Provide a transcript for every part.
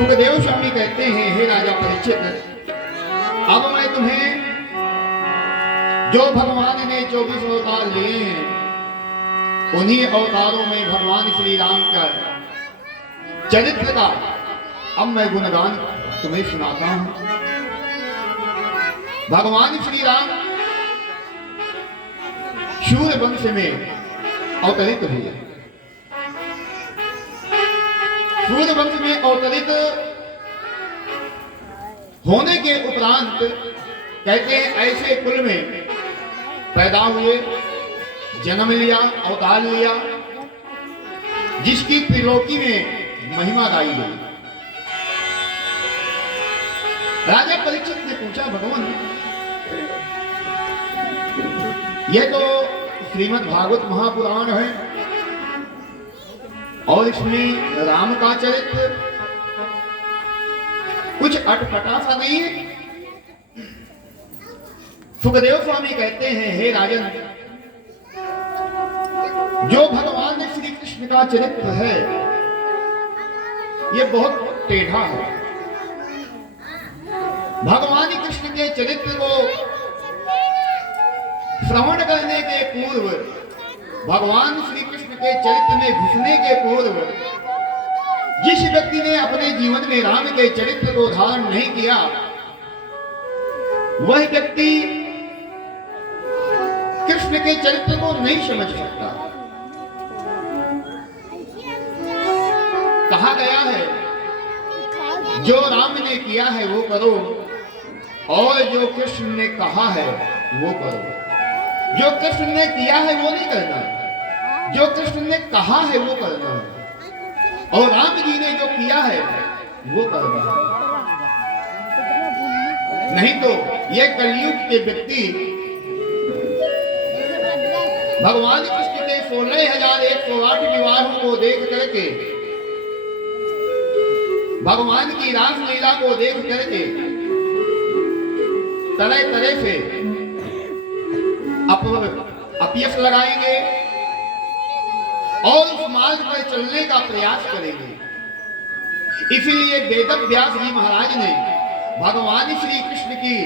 सुखदेव स्वामी कहते हैं, हे राजा परीक्षित, अब मैं तुम्हें जो भगवान ने 24 अवतार लिए हैं, उन्हीं अवतारों में भगवान श्री राम का चरित्र का अब मैं गुणगान तुम्हें सुनाता हूं। भगवान श्री राम शूर वंश में अवतरित हुए। शूर वंश में अवतरित होने के उपरांत कहते हैं ऐसे कुल में पैदा हुए, जन्म लिया, अवतार लिया, जिसकी त्रिलोकी में महिमा गाई गई। राजा परीक्षित ने पूछा, भगवान यह तो श्रीमद् भागवत महापुराण है और इसमें राम का चरित्र कुछ अटपटा सा नहीं है। सुखदेव स्वामी कहते हैं, हे राजन, जो भगवान श्री कृष्ण का चरित्र है यह बहुत टेढ़ा है। भगवान कृष्ण के चरित्र को श्रवण करने के पूर्व, भगवान श्री कृष्ण के चरित्र में घुसने के पूर्व जिस व्यक्ति ने अपने जीवन में राम के चरित्र को धारण नहीं किया, वह व्यक्ति कृष्ण के चरित्र को नहीं समझ सकता। कहा गया है, जो राम ने किया है वो करो और जो कृष्ण ने कहा है वो करो। जो कृष्ण ने किया है वो नहीं करना है, जो कृष्ण ने कहा है वो करना है, और राम जी ने जो किया है वो करना है। नहीं तो ये कलयुग के व्यक्ति भगवान कृष्ण के 16,108 विवाहों को देख करके, भगवान की रासलीला को देख करके तरह तरह से अपयश लगाएंगे और उस मार्ग पर चलने का प्रयास करेंगे। इसलिए वेदव्यास जी महाराज ने भगवान श्री कृष्ण की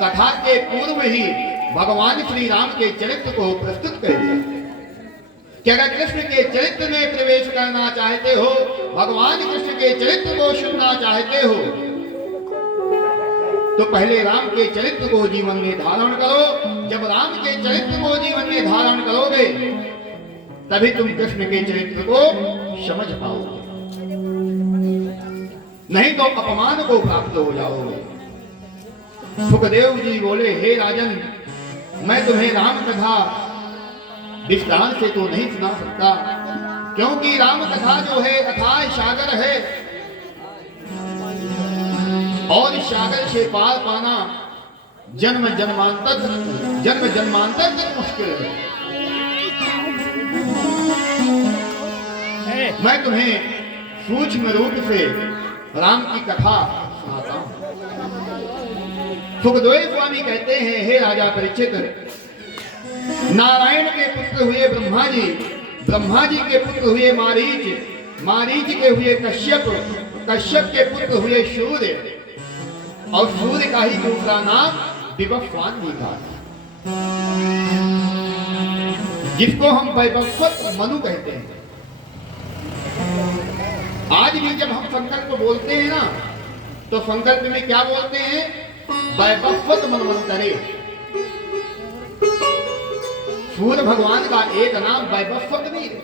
कथा के पूर्व ही भगवान श्री राम के चरित्र को प्रस्तुत कर दिया कि अगर कृष्ण के चरित्र में प्रवेश करना चाहते हो, भगवान कृष्ण के चरित्र को सुनना चाहते हो, तो पहले राम के चरित्र को जीवन में धारण करो। जब राम के चरित्र को जीवन में धारण करोगे तभी तुम कृष्ण के चरित्र को समझ पाओगे, नहीं तो अपमान को प्राप्त हो जाओगे। सुखदेव जी बोले, हे राजन, मैं तुम्हें राम कथा विस्तार से तो नहीं सुना सकता, क्योंकि राम कथा जो है अथाह सागर है और इस सागर से पार पाना जन्म जन्मांतर तक मुश्किल है। मैं तुम्हें सूक्ष्म रूप से राम की कथा सुनाता हूं। सुखदेव स्वामी कहते हैं, हे राजा परीक्षित, नारायण के पुत्र हुए ब्रह्मा जी, ब्रह्मा जी के पुत्र हुए मारीच, मारीच के हुए कश्यप, कश्यप के पुत्र हुए सूर्य, और सूर्य का ही दूसरा नाम विवस्वान भी था, जिसको हम वैवस्वत मनु कहते हैं। आज भी जब हम संकल्प बोलते हैं ना, तो संकल्प में क्या बोलते हैं? वैवस्वत मनवंतरे। सूर्य भगवान का एक नाम वैवस्वत भी है।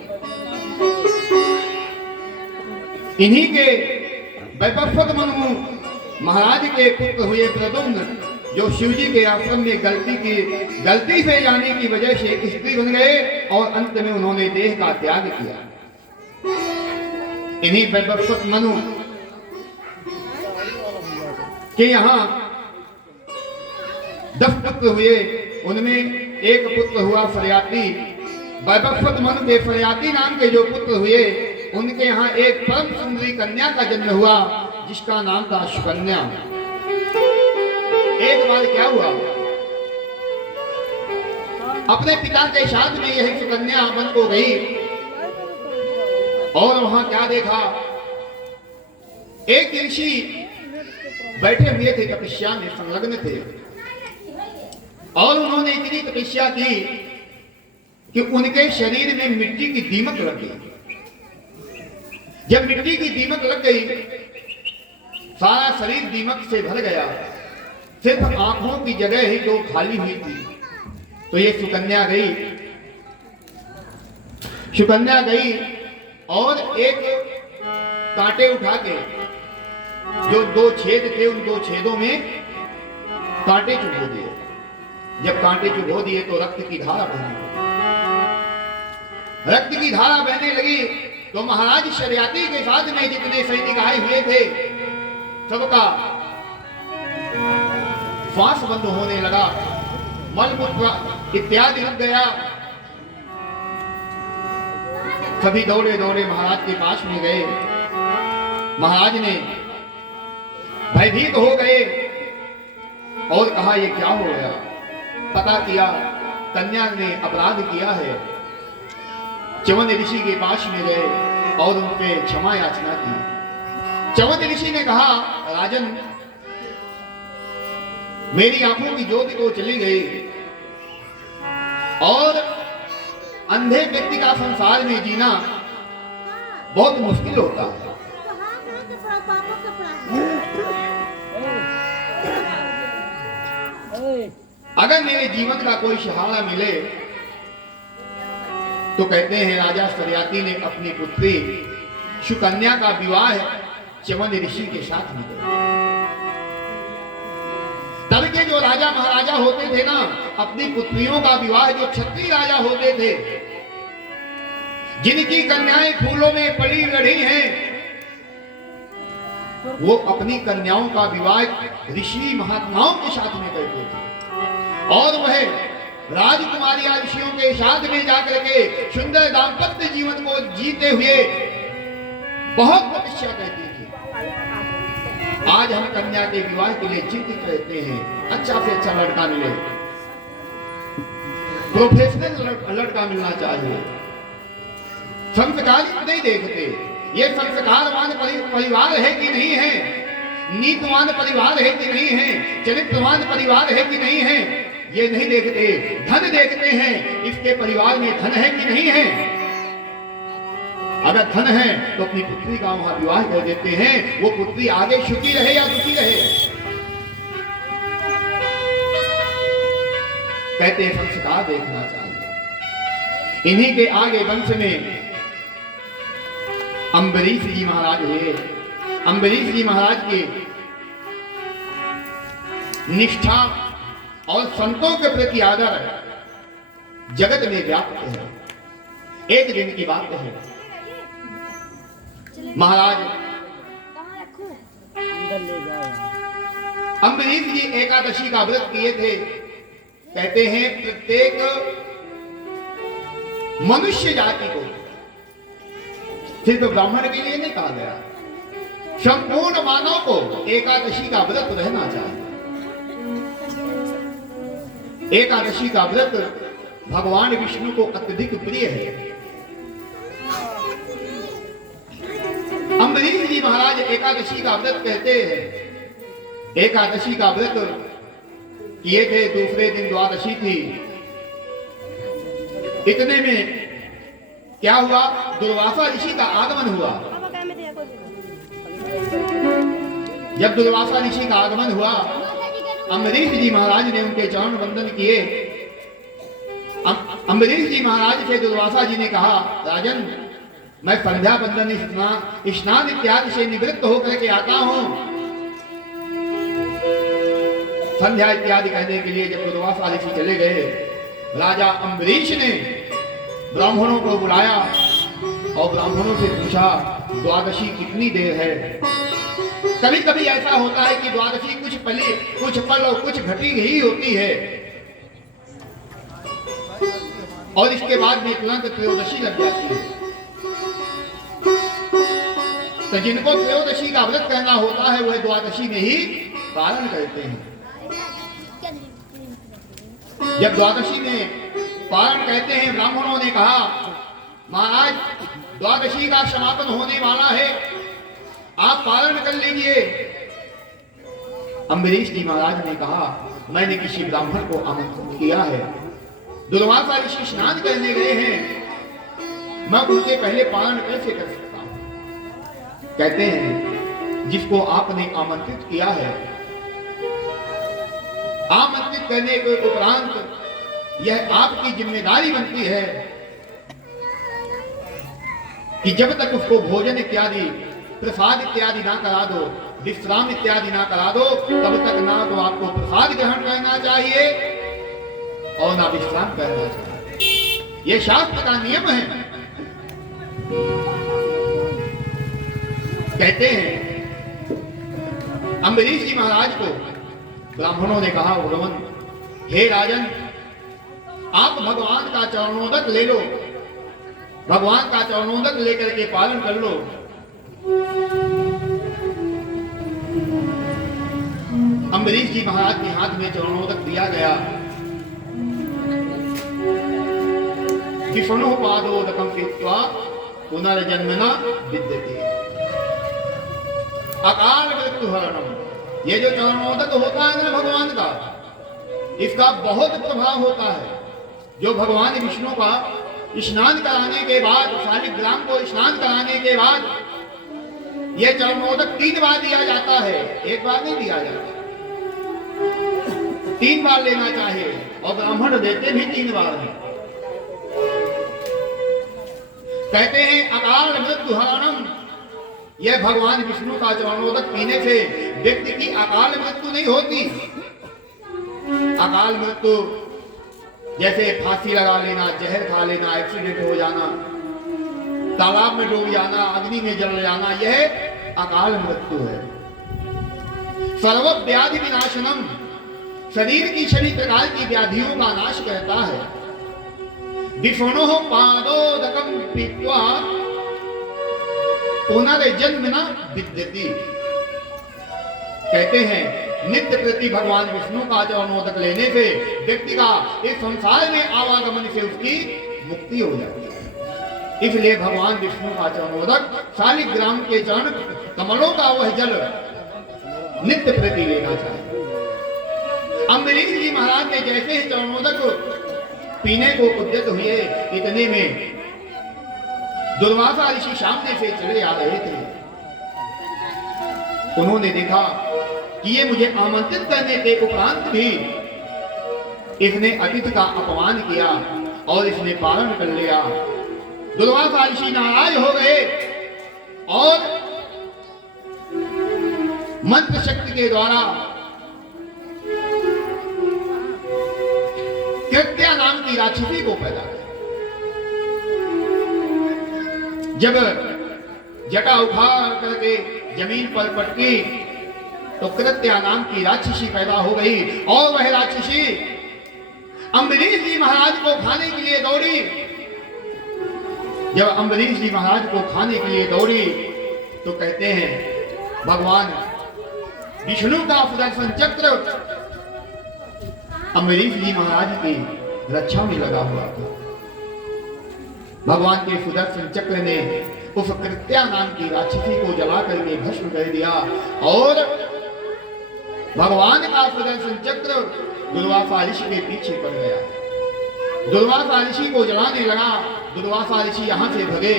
इन्हीं के वैवस्वत मनु महाराज के पुत्र हुए प्रद्युम्न, जो शिवजी के आश्रम में गलती से जाने की वजह से स्त्री बन गए और अंत में उन्होंने देह का त्याग किया। इन्हीं वैवस्वत मनु के यहाँ 10 पुत्र हुए, उनमें एक पुत्र हुआ फरियाती। वैवस्वत मनु के फरियाती नाम के जो पुत्र हुए, उनके यहाँ एक परम सुंदरी कन्या का जन्म हुआ, जिसका नाम था सुकन्या। एक बार क्या हुआ, अपने पिता के साथ में यही सुकन्या वन को गई और वहां क्या देखा एक ऋषि बैठे हुए थे, तपस्या में संलग्न थे, और उन्होंने इतनी तपस्या की कि उनके शरीर में मिट्टी की दीमक लग गई। जब मिट्टी की दीमक लग गई, सारा शरीर दीमक से भर गया, सिर्फ आंखों की जगह ही जो खाली हुई थी। तो ये सुकन्या गई और एक कांटे उठा के, जो 2 छेद थे, उन 2 छेदों में कांटे चुभो दिए। जब कांटे चुभो दिए तो रक्त की धारा बहने लगी। तो महाराज शर्याती के साथ में जितने सैनिक आए हुए थे, सबका श्वास बंद होने लगा, मलमूत्र इत्यादि रुक गया। सभी दौड़े दौड़े महाराज के पास में गए। महाराज ने भयभीत हो गए और कहा, ये क्या हो गया? पता किया कन्या ने अपराध किया है। च्यवन ऋषि के पास में गए और उनके क्षमा याचना की। च्यवन ऋषि ने कहा, राजन, मेरी आंखों की ज्योति तो चली गई, और अंधे व्यक्ति का संसार में जीना बहुत मुश्किल होता है। अगर मेरे जीवन का कोई सहारा मिले तो कहते हैं राजा शर्याती ने अपनी पुत्री सुकन्या का विवाह च्यवन ऋषि के साथ में किया। तब के जो राजा महाराजा होते थे ना, अपनी पुत्रियों का विवाह, जो क्षत्रिय राजा होते थे, जिनकी कन्याएं फूलों में पली बढ़ी हैं, वो अपनी कन्याओं का विवाह ऋषि महात्माओं के साथ में करते थे। और वह राजकुमारी ऋषियों के साथ में जाकर के सुंदर दाम्पत्य जीवन को जीते हुए बहुत तपस्या करती थी। आज हम कन्या के विवाह के लिए चिंतित रहते हैं, अच्छा से अच्छा लड़का मिले, प्रोफेशनल लड़का मिलना चाहिए। संस्कारित नहीं देखते, ये संस्कारवान परिवार है कि नहीं है, नीतिवान परिवार है कि नहीं है, चरित्रवान परिवार है कि नहीं है, ये नहीं देखते। धन देखते हैं, इसके परिवार में धन है कि नहीं है। अगर धन है तो अपनी पुत्री का वहां विवाह कर देते हैं, वो पुत्री आगे सुखी रहे या दुखी रहे। कहते हैं संस्कार देखना चाहिए। इन्हीं के आगे वंश में अम्बरीश जी महाराज है। अम्बरीश जी महाराज की निष्ठा और संतों के प्रति आदर जगत में व्याप्त है। एक दिन की बात है, महाराज अम्बरीश जी एकादशी का व्रत किए थे। कहते हैं प्रत्येक मनुष्य जाति को, सिर्फ ब्राह्मण के लिए नहीं कहा गया, संपूर्ण मानव को एकादशी का व्रत रहना चाहिए। एकादशी का व्रत भगवान विष्णु को अत्यधिक प्रिय है। अम्बरीश जी महाराज एकादशी का व्रत कहते हैं। एकादशी का व्रत किए थे, दूसरे दिन द्वादशी थी। इतने में क्या हुआ, दुर्वासा ऋषि का आगमन हुआ। जब दुर्वासा ऋषि का आगमन हुआ, अम्बरीश जी महाराज ने उनके चरण वंदन किए। अम्बरीश जी महाराज से दुर्वासा जी ने कहा, राजन, मैं संध्या वंदन स्नान इत्यादि से निवृत्त होकर के आता हूं। संध्या इत्यादि कहने के लिए जब दुर्वासा ऋषि चले गए, राजा अम्बरीश ने ब्राह्मणों को बुलाया और ब्राह्मणों से पूछा, द्वादशी कितनी देर है? कभी कभी ऐसा होता है कि द्वादशी कुछ पल और कुछ घटी ही होती है, और इसके बाद में तुरंत त्रयोदशी लग जाती है। तो जिनको त्रयोदशी का व्रत करना होता है वह द्वादशी में ही पालन करते हैं। जब द्वादशी में पारण कहते हैं, ब्राह्मणों ने कहा, महाराज द्वादशी का समापन होने वाला है, आप पालन कर लीजिए। अम्बरीश जी महाराज ने कहा, मैंने किसी ब्राह्मण को आमंत्रित किया है, दुर्वासा ऋषि स्नान करने गए हैं, मैं उनके पहले पालन कैसे कर सकता हूं? कहते हैं, जिसको आपने आमंत्रित किया है, आमंत्रित करने के उपरांत यह आपकी जिम्मेदारी बनती है कि जब तक उसको भोजन इत्यादि, प्रसाद इत्यादि ना करा दो, विश्राम इत्यादि ना करा दो, तब तक ना तो आपको प्रसाद ग्रहण करना चाहिए और ना विश्राम करना चाहिए। यह शास्त्र का नियम है। कहते हैं, अम्बरीश जी महाराज को ब्राह्मणों ने कहा, भगवान, हे राजन, आप भगवान का चरणोदक ले लो, भगवान का चरणोदक लेकर के पालन कर लो। अम्बरीश जी महाराज के हाथ में चरणोदक दिया गया। विष्णु पादोदकम पीत्वा पुनर्जन्मना विद्यते अकाल मृत्यु हरणम। ये जो चरणोदक होता है ना भगवान का, इसका बहुत प्रभाव होता है। जो भगवान विष्णु का स्नान कराने के बाद, शालिग्राम को स्नान कराने के बाद यह चरणोदक 3 बार दिया जाता है, 1 बार नहीं दिया जाता, 3 बार लेना चाहिए, और ब्राह्मण देते भी 3 बार हैं। कहते हैं, अकाल मृत्यु हरणम। यह भगवान विष्णु का चरणोदक पीने से व्यक्ति की अकाल मृत्यु नहीं होती। अकाल मृत्यु जैसे फांसी लगा लेना, जहर खा लेना, एक्सीडेंट हो जाना, तालाब में डूब जाना, अग्नि में जल जाना, यह अकाल मृत्यु है। सर्व व्याधि विनाशनम, शरीर की सभी प्रकार की व्याधियों का नाश करता है। विष्णु पादोदकम पीत्वा पुनर्जन्म न विद्यति। कहते हैं, नित्य प्रति भगवान विष्णु का चरणोदक लेने से व्यक्ति का इस संसार में आवागमन से उसकी मुक्ति हो जाती है। इसलिए भगवान विष्णु का चरणोदक, शालिग्राम के चरण कमलों का वह जल नित्य प्रति लेना चाहिए। अम्बरीश जी महाराज ने जैसे ही चरणोदक पीने को उद्यत हुए, इतने में दुर्वासा ऋषि सामने से चले आ रहे थे। उन्होंने देखा कि ये मुझे आमंत्रित करने के उपरांत भी इसने अतिथि का अपमान किया और इसने पालन कर लिया। दुर्वासा ऋषि नाराज हो गए और मंत्र शक्ति के द्वारा कृत्या नाम की राक्षसी को पैदा किया। जब जटा उखाड़ करके जमीन पर पटकी तो कृत्या नाम की राक्षसी पैदा हो गई और वह राक्षसी अम्बरीश जी महाराज को खाने के लिए दौड़ी। जब अम्बरीश जी महाराज को खाने के लिए दौड़ी तो कहते हैं, भगवान विष्णु का सुदर्शन चक्र अम्बरीश जी महाराज की रक्षा में लगा हुआ था। भगवान के सुदर्शन चक्र ने उस कृत्या नाम की राक्षसी को जला करके भस्म कर दिया और भगवान का सुदर्शन चक्र दुर्वासा ऋषि के पीछे पड़ गया। दुर्वासा ऋषि को जलाने लगा। दुर्वासा ऋषि यहां से भगे।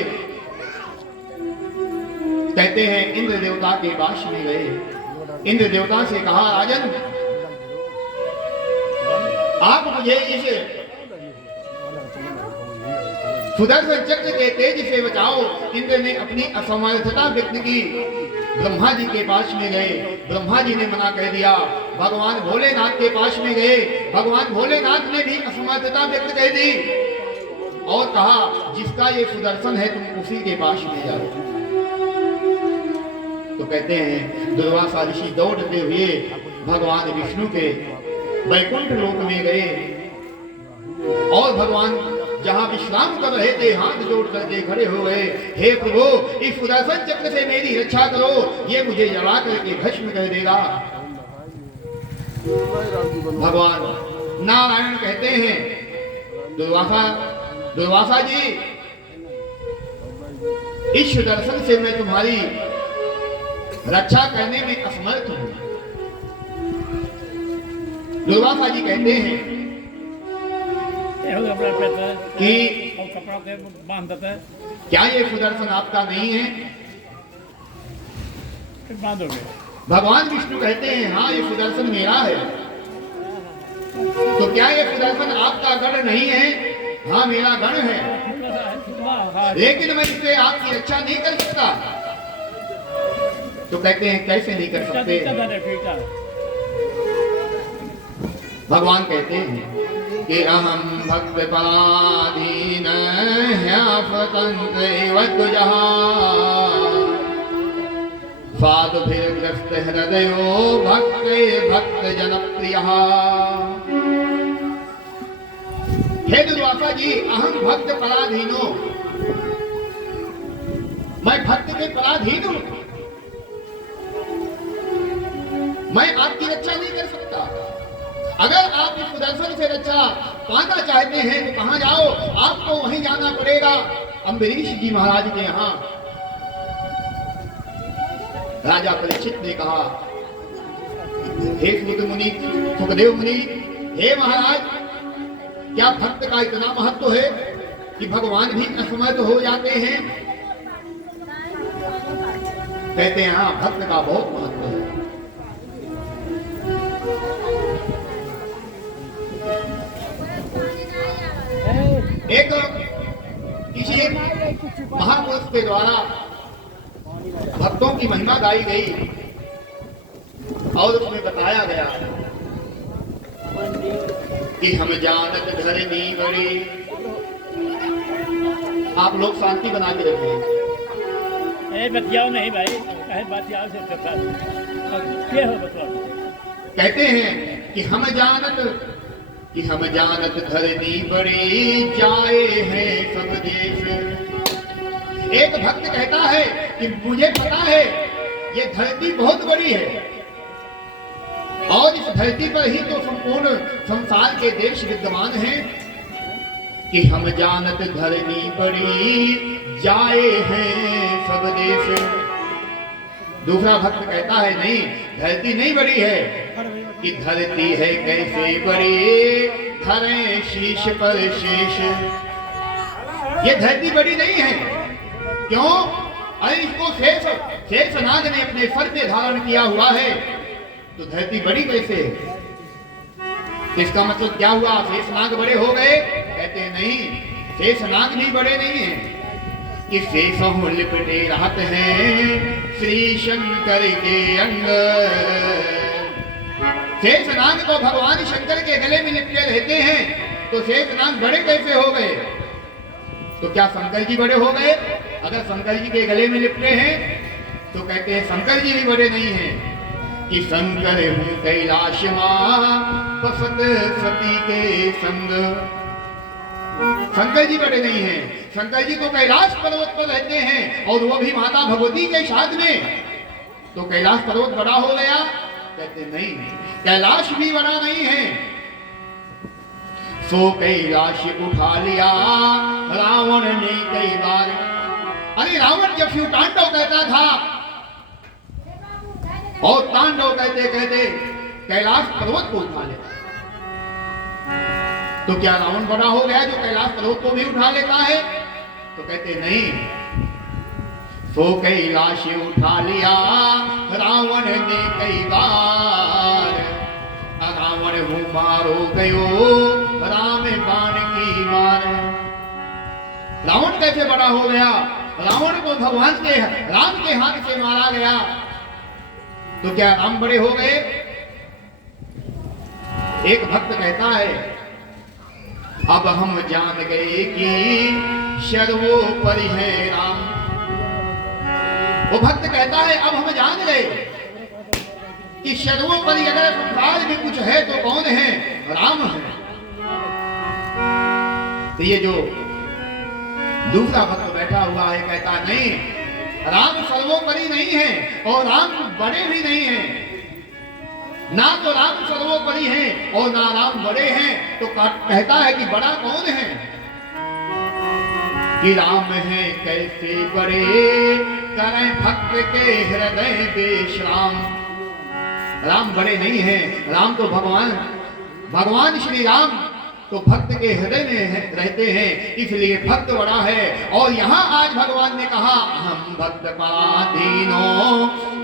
कहते हैं, इंद्र देवता के पास में गए। इंद्र देवता से कहा, राजन, आप मुझे इस सुदर्शन चक्र के तेज से बचाओ। इंद्र ने अपनी असमर्थता व्यक्त की। ब्रह्मा जी के पास में गए। ब्रह्मा जी ने मना कर दिया। भगवान भोलेनाथ के पास में गए। भगवान भोलेनाथ ने भी असमर्थता व्यक्त कर दी और कहा, जिसका ये सुदर्शन है तुम उसी के पास में जाओ। तो कहते हैं, दुर्वासा ऋषि दौड़ते हुए भगवान विष्णु के वैकुंठ लोक में गए और भगवान जहां विश्राम कर रहे थे हाथ जोड़ करके खड़े हो गए। हे प्रभु, इस सुदर्शन चक्र से मेरी रक्षा करो, ये मुझे जला करके भस्म कर देगा। भगवान नारायण कहते हैं, दुर्वासा जी, इस सुदर्शन से मैं तुम्हारी रक्षा करने में असमर्थ हूं। दुर्वासा जी कहते हैं कि क्या ये सुदर्शन आपका नहीं है? भगवान विष्णु कहते हैं हाँ ये सुदर्शन मेरा है। तो क्या ये सुदर्शन आपका गण नहीं है? हाँ मेरा गण है, लेकिन मैं इससे आपकी रक्षा नहीं कर सकता। तो कहते हैं कैसे नहीं कर सकते? भगवान कहते हैं कि अहम भक्त पराधीन साधुभिर्ग्रस्त हृदयो भक्त भक्त जनप्रिय। हे दुर्वासा जी, अहम भक्त पराधीनो, मैं भक्त के पराधीन हूं, मैं आपकी रक्षा नहीं कर सकता। अगर आप इस सुदर्शन से रक्षा पाना चाहते हैं तो कहां जाओ? आपको वहीं जाना पड़ेगा, अम्बरीश जी महाराज के यहां। राजा परीक्षित ने कहा, हे सुखदेव मुनि, हे महाराज, क्या भक्त का इतना महत्व है कि भगवान भी असमर्थ हो जाते हैं? कहते हैं हाँ, भक्त का बहुत महत्व है। एक किसी महापुरुष के द्वारा भक्तों की महिमा गाई गई और उसमें बताया गया कि हम जानत धरनी बड़ी। आप लोग शांति बना के रखिए। बतियाओ नहीं भाई, बतियाओ से क्या हो बतलाओ। कहते हैं कि हम जानत धरनी बड़ी, जाए हैं सब देश। एक भक्त कहता है कि मुझे पता है ये धरती बहुत बड़ी है और इस धरती पर ही तो संपूर्ण संसार के देश विद्यमान हैं। कि हम जानत धरनी बड़ी, जाए हैं सब देश। दूसरा भक्त कहता है नहीं, धरती नहीं बड़ी है, कि धरती है कैसे बड़ी, धरे शीश पर शीश। ये धरती बड़ी नहीं है। क्यों? अरे इसको शेषनाग ने अपने सर पे धारण किया हुआ है, तो धरती बड़ी कैसे है? इसका मतलब क्या हुआ? शेषनाग बड़े हो गए? कहते हैं नहीं, शेषनाग भी बड़े नहीं है। कि शेषों लिपटे रहते हैं श्री शंकर के अंग। शेषनाग तो भगवान शंकर के गले में लिपटे रहते हैं, तो शेषनाग बड़े कैसे हो गए? तो क्या शंकर जी बड़े हो गए? अगर शंकर जी के गले में लिपटे हैं तो कहते हैं शंकर जी भी बड़े नहीं हैं। कि शंकर हूं कैलाश मां बसत सती के संग। शंकर जी बड़े नहीं हैं। शंकर जी तो कैलाश पर्वत पर रहते हैं और वो भी माता भगवती के साथ में, तो कैलाश पर्वत बड़ा हो गया? कहते नहीं, कैलाश भी बड़ा नहीं है। सो कैलाश उठा लिया रावण ने कई बार। अरे रावण जब शिव तांडव कहता था और तांडव कहते कहते कैलाश पर्वत को उठा लेता, तो क्या रावण बड़ा हो गया जो कैलाश पर्वत को भी उठा लेता है? तो कहते नहीं। सो कैलाश उठा लिया रावण ने कई बार, रावण हूं मारो गयो राम बाण की मार। रावण कैसे बड़ा हो गया? रावण को भगवान के राम के हाथ से मारा गया, तो क्या राम बड़े हो गए? एक भक्त कहता है अब हम जान गए कि सर्वोपरि है राम। वो भक्त कहता है अब हम जान गए कि सर्वोपरि अगर संसार में कुछ है तो कौन है? राम है। तो ये जो दूसरा भक्त बैठा हुआ है कहता नहीं, राम सर्वोपरि नहीं है और राम बड़े भी नहीं है। ना तो राम सर्वोपरि हैं और ना राम बड़े हैं, तो कहता है कि बड़ा कौन है? कि राम है कैसे बड़े करें भक्त के हृदय विश्राम। राम बड़े नहीं हैं, राम तो भगवान श्री राम तो भक्त के हृदय में रहते हैं, इसलिए भक्त बड़ा है। और यहाँ आज भगवान ने कहा हम भक्त पराधीनो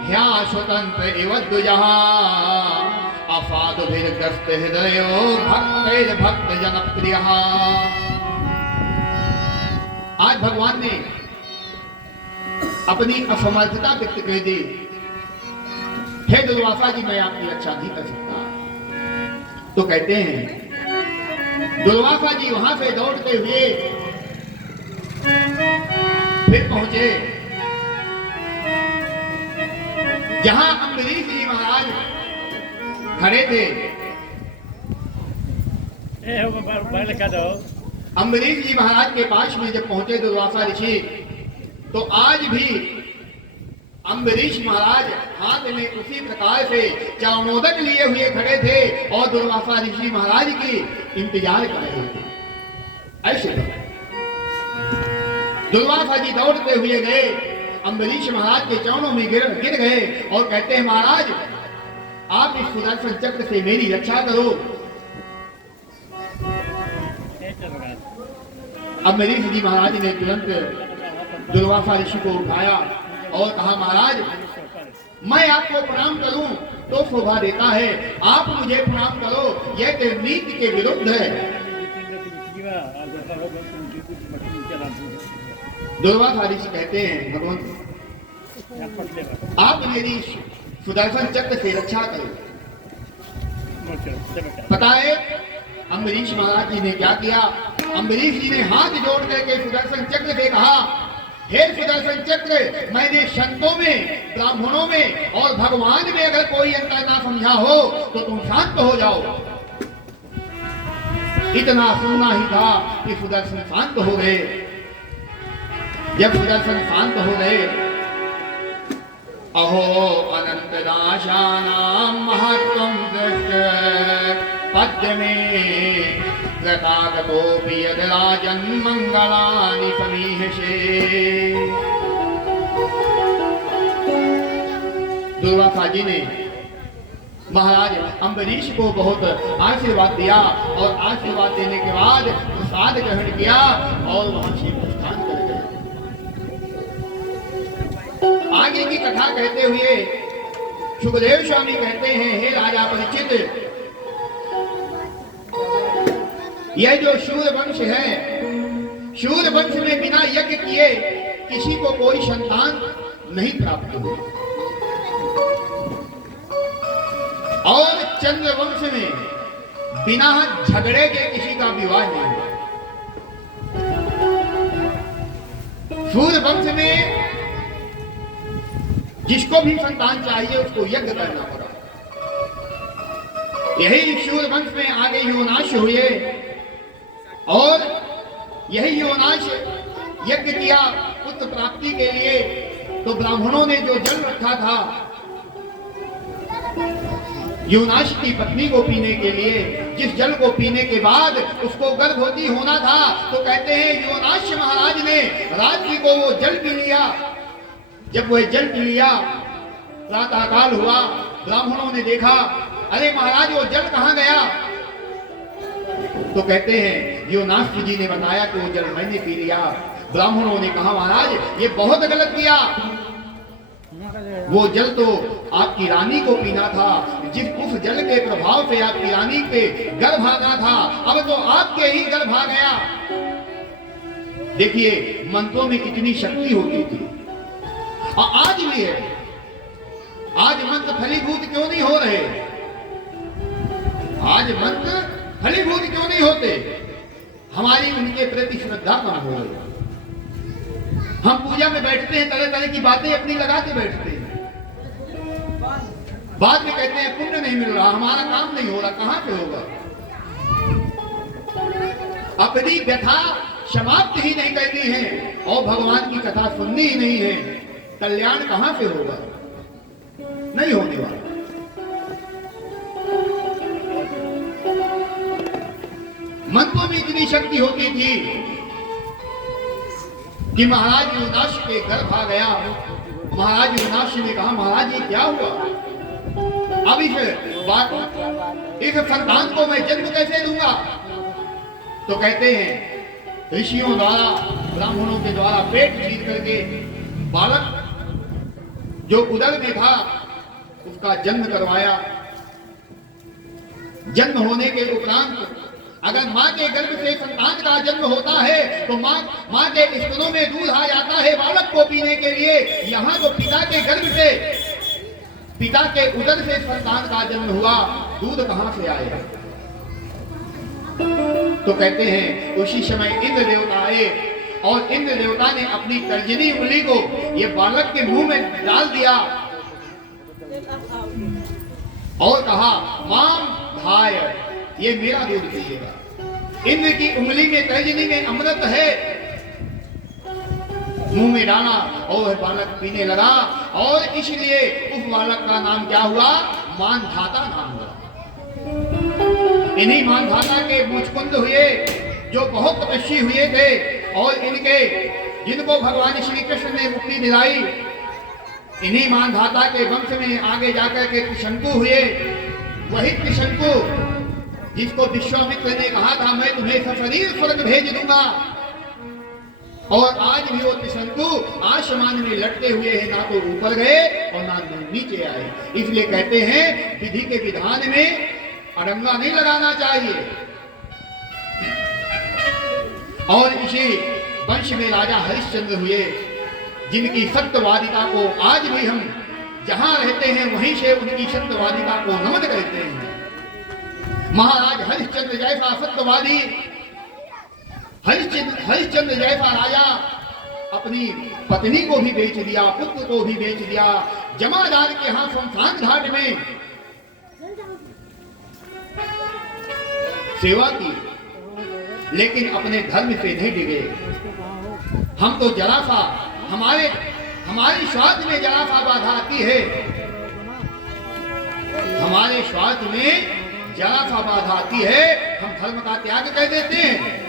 ह्या स्वतंत्र इव द्विजहा असाधु ग्रस्त हृदयो भक्त जन प्रिय। आज भगवान ने अपनी असमर्थता व्यक्त कर दी। हे दुर्वासा जी, मैं आपकी रक्षा नहीं कर सकता। तो कहते हैं दुर्वासा जी वहां से दौड़ते हुए फिर पहुंचे जहां अम्बरीश जी महाराज खड़े थे। अम्बरीश जी महाराज के पास में जब पहुंचे दुर्वासा ऋषि, तो आज भी अम्बरीश महाराज हाथ में उसी प्रकार से चरणोदक लिए हुए खड़े थे और दुर्वासा ऋषि महाराज की इंतजार कर रहे थे। ऐसे दुर्वासा जी दौड़ते हुए गए, अम्बरीश महाराज के चरणों में गिर गए और कहते हैं महाराज, आप इस सुदर्शन चक्र से मेरी रक्षा करो। अम्बरीश जी महाराज ने तुरंत दुर्वासा ऋषि को उठाया और कहा महाराज, मैं आपको प्रणाम करूं तो शोभा देता है, आप मुझे प्रणाम करो यह तो नीति के विरुद्ध है। दुर्वासा ऋषि कहते हैं भगवंत, आप मेरी सुदर्शन चक्र से रक्षा करो। पता है अम्बरीश महाराज जी ने क्या किया? अम्बरीश जी ने हाथ जोड़ करके सुदर्शन चक्र से कहा, हे सुदर्शन चक्र, मैंने संतों में, ब्राह्मणों में और भगवान में अगर कोई अंतर ना समझा हो तो तुम शांत हो जाओ। इतना सुनना ही था कि सुदर्शन शांत हो गए। जब सुदर्शन शांत हो गए, अहो अनंत नाशानां महत्त्वं दृष्ट पद्य में कृतागतोऽपि यद् राजन् मंगलानि समीहसे। दुर्वासा जी ने महाराज अम्बरीश को बहुत आशीर्वाद दिया और आशीर्वाद देने के बाद प्रसाद ग्रहण किया और वहां से प्रस्थान कर गए। आगे की कथा कहते हुए सुखदेव स्वामी कहते हैं, हे राजा परीक्षित, यह जो शूर वंश है, शूर वंश में बिना यज्ञ किए किसी को कोई संतान नहीं प्राप्त हुई और चंद्र वंश में बिना झगड़े के किसी का विवाह नहीं हुआ। शूर वंश में जिसको भी संतान चाहिए उसको यज्ञ करना पड़ा। यही शूर वंश में आगे योनाश हुए और यही योनाश यज्ञ किया पुत्र प्राप्ति के लिए। तो ब्राह्मणों ने जो जल रखा था योनाश की पत्नी को पीने के लिए, जिस जल को पीने के बाद उसको गर्भवती होना था, तो कहते हैं योनाश महाराज ने रात्रि को वो जल पी लिया। जब वह जल पी लिया, प्रातःकाल हुआ, ब्राह्मणों ने देखा, अरे महाराज वो जल कहाँ गया? तो कहते हैं योनाश जी ने बताया कि वो जल मैंने पी लिया। ब्राह्मणों ने कहा महाराज ये बहुत गलत किया, वो जल तो आपकी रानी को पीना था, जिस उस जल के प्रभाव से आपकी रानी पे गर्भ आना था, अब तो आपके ही गर्भ आ गया। देखिए मंत्रों में कितनी शक्ति होती थी और आज भी है। आज मंत्र फलीभूत क्यों नहीं हो रहे? आज मंत्र फलीभूत क्यों नहीं होते? हमारी उनके प्रति श्रद्धा कम हो रही। हम पूजा में बैठते हैं, तरह तरह की बातें अपनी लगा के बैठते हैं, बाद में कहते हैं पुण्य नहीं मिल रहा, हमारा काम नहीं हो रहा। कहां पे होगा? अपनी व्यथा समाप्त ही नहीं करनी है और भगवान की कथा सुननी ही नहीं है, कल्याण कहां से होगा? नहीं होने वाला। मंत्रों में इतनी शक्ति होती थी कि महाराज योनाश के गर्भ आ गया महाराज मीनाक्षी ने कहा, महाराज ये क्या हुआ? अब इस संतान को मैं जन्म कैसे दूंगा? तो कहते हैं ऋषियों द्वारा, ब्राह्मणों के द्वारा पेट चीर करके बालक जो उदर में था उसका जन्म करवाया। जन्म होने के उपरांत अगर माँ के गर्भ से संतान का जन्म होता है तो माँ के स्तनों में दूध आ जाता है बालक को पीने के लिए। यहाँ तो पिता के गर्भ से, पिता के उदर से संतान का जन्म हुआ, दूध कहाँ से आएगा? तो कहते हैं उसी समय इंद्र देवता आए और इंद्र देवता ने अपनी तर्जनी उंगली को ये बालक के मुंह में डाल दिया और कहा, माम धाय, ये मेरा दूध पीजिएगा। इंद्र की उंगली में, तर्जनी में अमृत है, मुंह में डाला और वह बालक पीने लगा और इसलिए उस बालक का नाम क्या हुआ? मानधाता नाम हुआ। इन्हीं मानधाता के मुचकुंद हुए जो बहुत तपस्वी हुए थे और इनके जिनको भगवान श्री कृष्ण ने मुक्ति दिलाई। इन्हीं मानधाता के वंश में आगे जाकर के त्रिशंकु हुए। वही त्रिशंकु जिसको विश्वामित्र ने कहा था मैं तुम्हें सशरीर स्वर्ग भेज दूंगा, और आज भी वो त्रिशंकु आसमान में लटके हुए हैं, ना तो ऊपर गए और ना नीचे आए। इसलिए कहते हैं विधि के विधान में अड़ंगा नहीं लगाना चाहिए। और इसी वंश में राजा हरिश्चंद्र हुए जिनकी सत्यवादिता को आज भी हम जहां रहते हैं वहीं से उनकी सत्यवादिता को नमन कहते हैं। महाराज हरिश्चंद्र जैसा सत्यवादी, हरिश्चंद्र जैसा राजा अपनी पत्नी को भी बेच दिया, पुत्र को भी बेच दिया, जमादार के यहां शमशान घाट में सेवा की, लेकिन अपने धर्म से नहीं डिगे। हम तो जरा सा हमारे स्वार्थ में जरा सा बाधा आती है, हमारे स्वार्थ में जरा सा बाधा आती है, हम धर्म का त्याग कर देते हैं।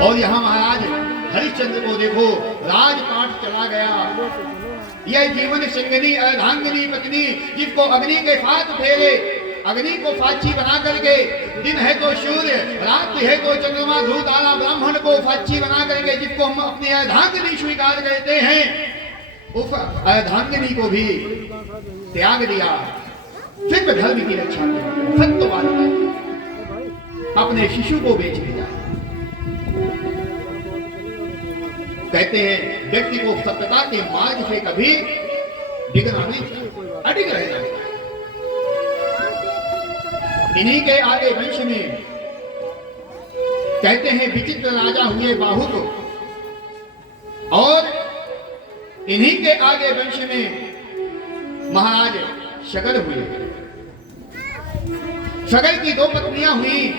और यहाँ महाराज हरिश्चंद्र को देखो, राजपाट चला गया। यह जीवन सिंगनी अर्धांगिनी पत्नी जिसको अग्नि के साथ फेरे, अग्नि को साक्षी बना करके, दिन है तो सूर्य, रात है तो चंद्रमा, ध्रुव तारा, ब्राह्मण को साक्षी बना करके जिसको हम अपनी अर्धांगिनी स्वीकार करते हैं, उस अर्धांगिनी को भी त्याग दिया सिर्फ धर्म की रक्षा की, सत्यवाद अपने शिशु को बेच दिया। कहते हैं व्यक्ति को सत्यता के मार्ग से कभी डिगना नहीं चाहिए, अडिग रहना चाहिए। इन्हीं के आगे वंश में कहते हैं विचित्र राजा हुए बाहुक, और इन्हीं के आगे वंश में महाराज शगर हुए। शगर की दो पत्नियां हुई,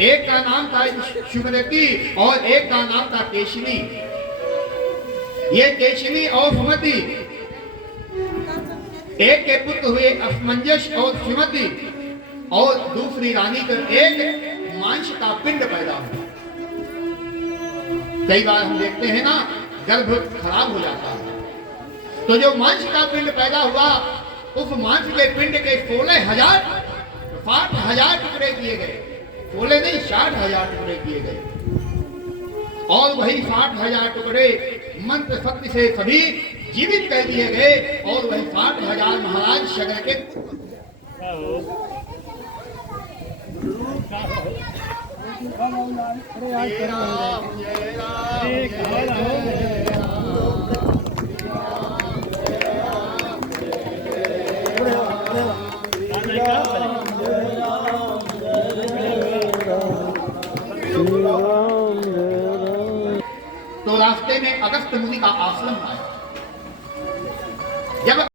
एक का नाम था शुभरती और एक का नाम था केशिनी। ये केशिनी और सुमति, एक के पुत्र हुए असमंजस और सुमति, और दूसरी रानी का एक मांस का पिंड पैदा हुआ। कई बार हम देखते हैं ना, गर्भ खराब हो जाता है, तो जो मांस का पिंड पैदा हुआ, उस मांस के पिंड के 60,000 टुकड़े किए गए। 16 नहीं, 60,000 टुकड़े किए गए, और वही 60,000 टुकड़े मंत्र शक्ति से सभी जीवित कर दिए गए, और वही 60,000 महाराज शगर के तो रास्ते में अगस्त मुनि का आश्रम आया। जब